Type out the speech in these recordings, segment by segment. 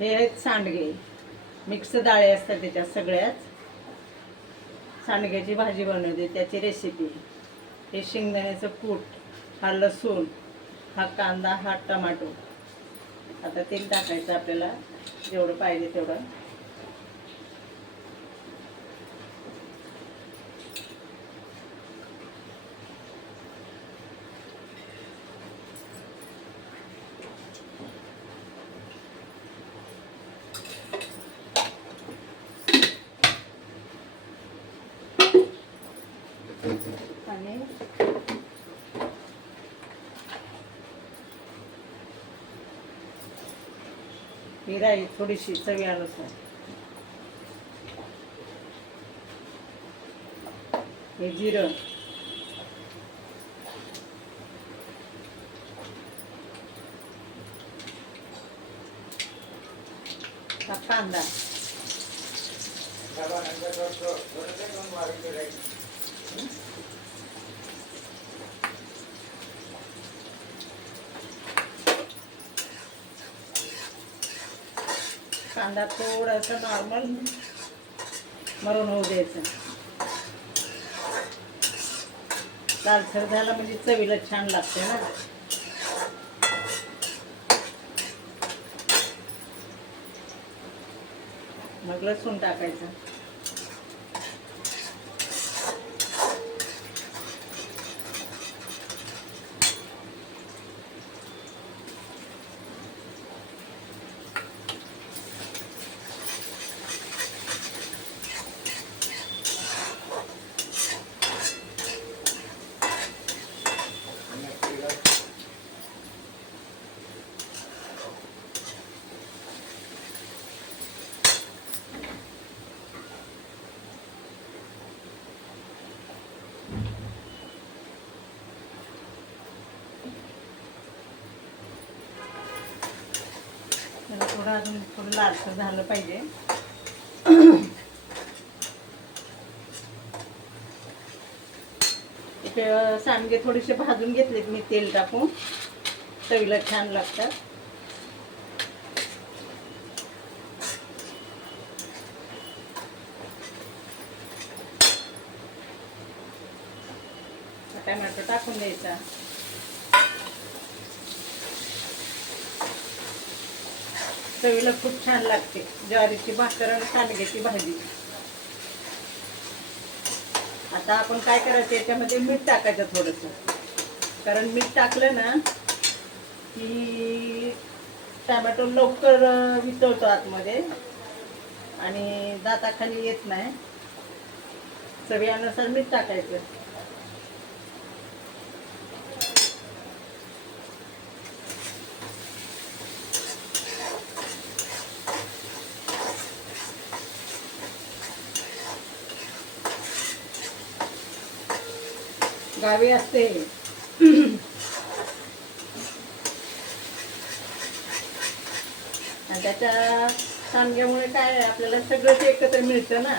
हे आहेत सांडगे. मिक्स डाळे असतात त्याच्यात सगळ्याच. सांडग्याची भाजी बनवते त्याची रेसिपी हे शेंगदाण्याचं कूट हा लसूण हा कांदा हा टमाटो. आता तेल टाकायचं आपल्याला जेवढं पाहिजे तेवढं आणि ही राई थोडीशी चवीनुसार हे जिरं. कांदा. कांदा थोडासा नॉर्मल मरून होऊ द्यायचं. लालसर झाला म्हणजे चवीला छान लागते ना. मग लसूण टाकायचं. थोडं अजून थोडं लालसर झालं पाहिजे. इथे सांडगे थोडेसे भाजून घेतलेत मी तेल टाकून. चवीला छान लागतात. टमॅटो टाकून द्यायचा. चवीला खूप छान लागते. ज्वारीची भाकर आणि सांडग्याची भाजी. आता आपण काय करायचं याच्यामध्ये मीठ टाकायचं थोडंसं. कारण मीठ टाकलं ना की टमॅटो लवकर वितळतो आतमध्ये. आणि दाताखाली येत नाही. चवीनुसार मीठ टाकायचं. गावी असते. आणि त्याच्या सांग्यामुळे काय आपल्याला आपल्याला सगळंच एकत्र मिळतं ना.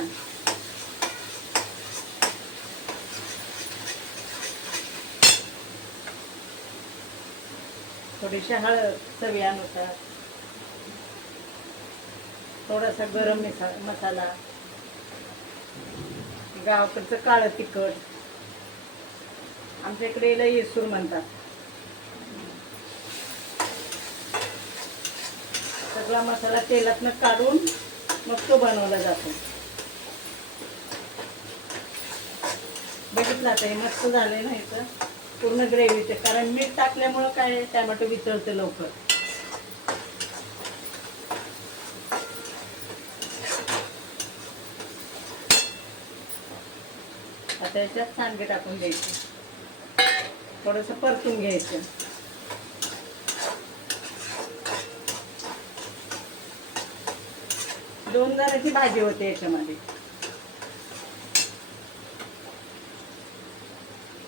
थोडीशी हळद चवीनुसार. थोडासा गरम मिसा मसाला. गावाकडचं काळं तिखट. आमच्या इकडे याला येसूर म्हणतात. सगळा मसाला तेलातनं काढून मग तो बनवला जातो. बघितलं आता हे मस्त झालंय ना इथं पूर्ण ग्रेव्हीचं कारण मीठ टाकल्यामुळं काय आहे, टॅमॅटो वितळते लवकर. आता याच्यात सांडगे टाकून द्यायचे. थोडस परतून घ्यायचं. दोन जणांची भाजी होते याच्यामध्ये.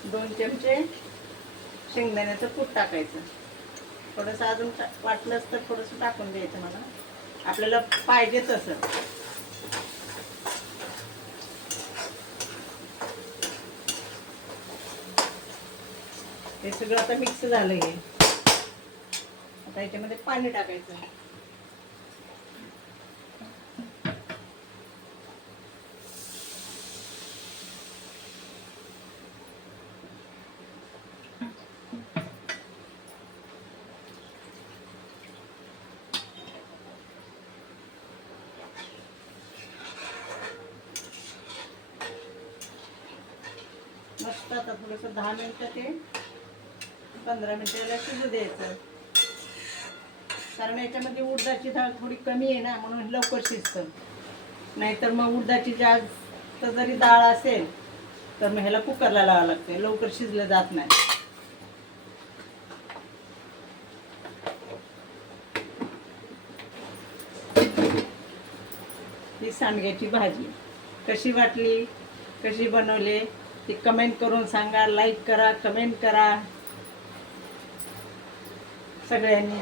दोन चमचे शेंगदाण्याचं कूट टाकायचं. थोडंसं अजून वाटलंच तर थोडंसं टाकून द्यायचं मला. आपल्याला पाहिजे तसं. हे सगळं आता मिक्स झालं आहे आता याच्यामध्ये पाणी टाकायचं. मस्त आता थोडस दहा मिनिटं ते पंधरा मिनिटाला शिजू द्यायचं. कारण याच्यामध्ये उडदाची डाळ थोडी कमी आहे ना म्हणून लवकर शिजतं. नाहीतर मग उडदाची जास्त जरी डाळ असेल तर मग ह्याला कुकरला लावावं लागते लवकर शिजलं जात नाही. ही सांडग्याची भाजी. कशी वाटली? कशी बनवली? ती कमेंट करून सांगा लाईक करा कमेंट करा. सगळ्यांनी.